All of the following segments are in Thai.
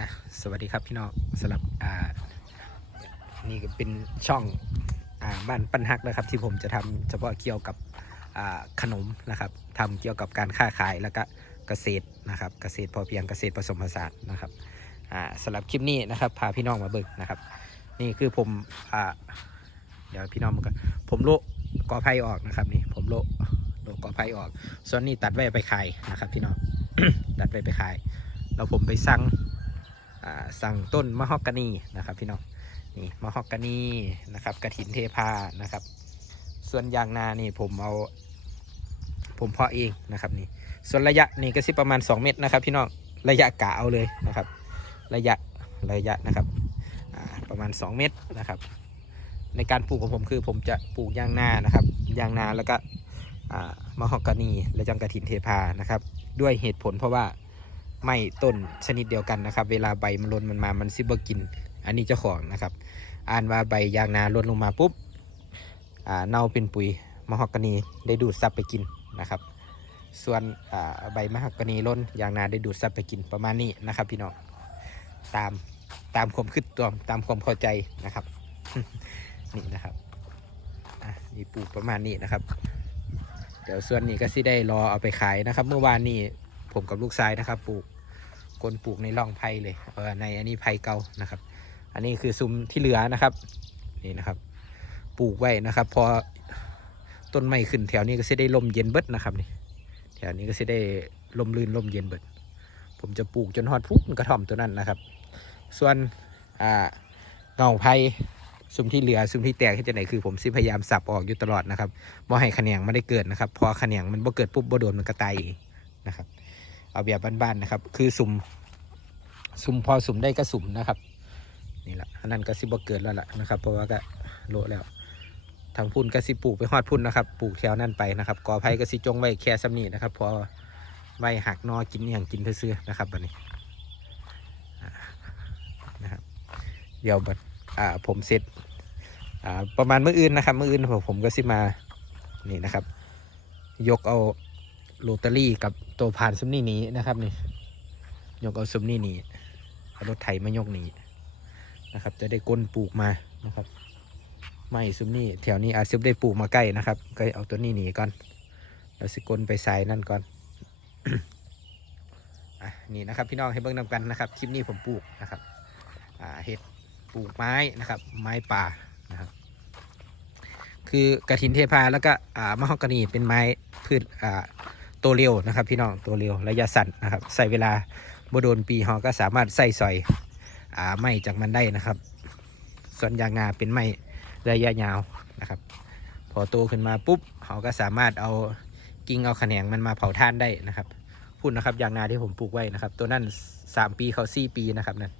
อะสวัสดีครับพี่น้องสำหรับอ่านี่ก็เป็นช่องอ่าบ้านปันฮักนะครับ ที่ผมจะทำเฉพาะเกี่ยวกับอ่าขนมนะครับทำเกี่ยวกับการค้าขายแล้วก็เกษตรนะครับ เกษตรพอเพียงเกษตรผสมผสานนะครับอ่าสำหรับคลิปนี้นะครับพาพี่น้องมาเบิกนะครับ นี่คือผมอ่าเดี๋ยวพี่น้องมันก็ผมโลกอไผ่ออกนะครับนี่ผมโลโลกอไผ่ออก ส่วนนี้ตัดไว้ไปขายนะครับ พี่น้องตัดไว้ไปขาย แล้วผมไปสั่ง สั่งต้นมะฮอกกานีนะครับพี่น้องนี่มะฮอกกานีนะครับกระถินเทพานะครับ ส่วนยางนานี่ผมเอาผมเพาะเองนะครับนี่ส่วนระยะนี่ก็สิประมาณ 2 เมตรนะครับ พี่น้องระยะกะเอาเลยนะครับ ระยะระยะนะครับประมาณ 2 เมตรนะครับ ในการปลูกของผมคือผมจะปลูกยางนานะครับยางนาแล้วก็มะฮอกกานีและจังกระถินเทพานะครับ ด้วยเหตุผลเพราะว่า ไม่ต้นชนิดเดียวกันนะครับ เวลาใบมันล่นมันมามันซิบกิน อันนี้เจ้าของนะครับ อ่านว่าใบยางนาล่นลงมาปุ๊บอ่าเน่าเป็นปุ๋ยมะฮอกกานีได้ดูดซับไปกินนะครับ ส่วนอ่าใบมะฮอกกานีล่นยางนาได้ดูดซับไปกินประมาณนี้นะครับ พี่น้องตามตามความคิดตัวตามความเข้าใจนะครับ นี่นะครับอะนี่ปลูกประมาณนี้นะครับ เดี๋ยวส่วนนี้ก็สิได้รอเอาไปขายนะครับ เมื่อวานนี้ ผมกับลูกชายนะครับ ปลูกคนปลูกในร่องไผ่เลยเออในอันนี้ไผ่เก่านะครับ อันนี้คือซุ้มที่เหลือนะครับ นี่นะครับ ปลูกไว้นะครับ พอต้นไม้ขึ้นแถวนี้ก็จะได้ลมเย็นเบิดนะครับนี่แถวนี้ก็จะได้ลมลื่นลมเย็นเบิด ผมจะปลูกจนฮอดพุกกระท่อมตัวนั้นนะครับ ส่วนอ่าเงาไผ่ซุ้มที่เหลือซุ้มที่แตกที่จะไหนคือผมสิพยายามสับออกอยู่ตลอดนะครับบ่ให้ขแขนงไม่ได้เกิดนะครับ พอขแขนงมันบ่เกิดปุ๊บบ่โดนมันก็ตายนะครับ เอาแบบบ้านๆนะครับ คือสุ่มสุ่มพอสุ่มได้ก็สุ่มนะครับนี่แหละอันนั้นก็สิบเกิดแล้วล่ะนะครับ เพราะว่าก็โลแล้วทางพุ่นก็สิปลูกไปฮอดพุ่นนะครับปลูกแถวนั้นไปนะครับกอไผ่ก็สิจงไว้แค่สำนีนะครับ พอไว้หักนอกินอย่างกินเซื่อนะครับบัดนี้นะครับเดี๋ยวบัดอ่าผมเสร็จอ่าประมาณเมื้ออื่นนะครับเมื้ออื่นผมผมก็สิมานี่นะครับ ยกเอา โรตารี่กับตัวผ่านซุ้มนี่หนี้นะครับนี่ยกเอาซุ้มนี่หนี้เอารถไถมายกหนีนะครับ จะได้ก้นปลูกมานะครับ ไม่ซุ้มนี่แถวนี้อาจจะได้ปลูกมาใกล้นะครับ ก็เอาตัวนี้หนีก่อนแล้วสิก้นไปใส่นั่นก่อนอะนี่นะครับ พี่น้องให้เบิ่งนำกันนะครับคลิปนี้ผมปลูกนะครับอ่าเห็ดปลูกไม้นะครับ ไม้ป่านะครับคือกระถินเทพาแล้วก็อ่ามะฮอกกานีเป็นไม้พืชอ่า โตเร็วนะครับ พี่น้องโตเร็วระยะสั้นนะครับใส่เวลาบโดนปีฮอก็สามารถใส่สอยอ่าไม้จากมันได้นะครับ ส่วนยางนาเป็นไม้ระยะยาวนะครับ พอโตขึ้นมาปุ๊บเขาก็สามารถเอากิ่งเอาแขนงมันมาเผาท่านได้นะครับพูดนะครับยางนาที่ผมปลูกไว้นะครับ ตัวนั้นสามปีเขาสี่ปีนะครับนั่น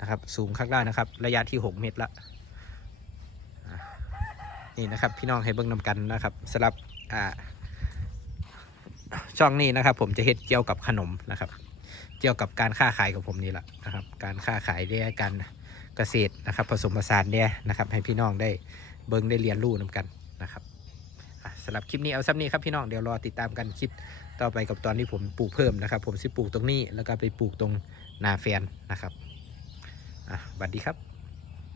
นะครับ สูงข้างล่างนะครับ ระยะที่หกเมตรละนี่นะครับ พี่น้องให้เบิ่งนำกันนะครับสำหรับอ่า ช่องนี้นะครับ ผมจะเฮ็ดเกี่ยวกับขนมนะครับ เกี่ยวกับการค้าขายกับผมนี่แหละนะครับ การค้าขายเด้การเกษตรนะครับ ผสมผสานเด้นะครับ ให้พี่น้องได้เบิ่งได้เรียนรู้นำกันนะครับสำหรับคลิปนี้เอาซ้ำนี้ครับพี่น้องเดี๋ยวรอติดตามกันคลิปต่อไปกับตอนที่ผมปลูกเพิ่มนะครับ ผมสิปลูกตรงนี้แล้วก็ไปปลูกตรงนาแฟนนะครับอะสวัสดีครับ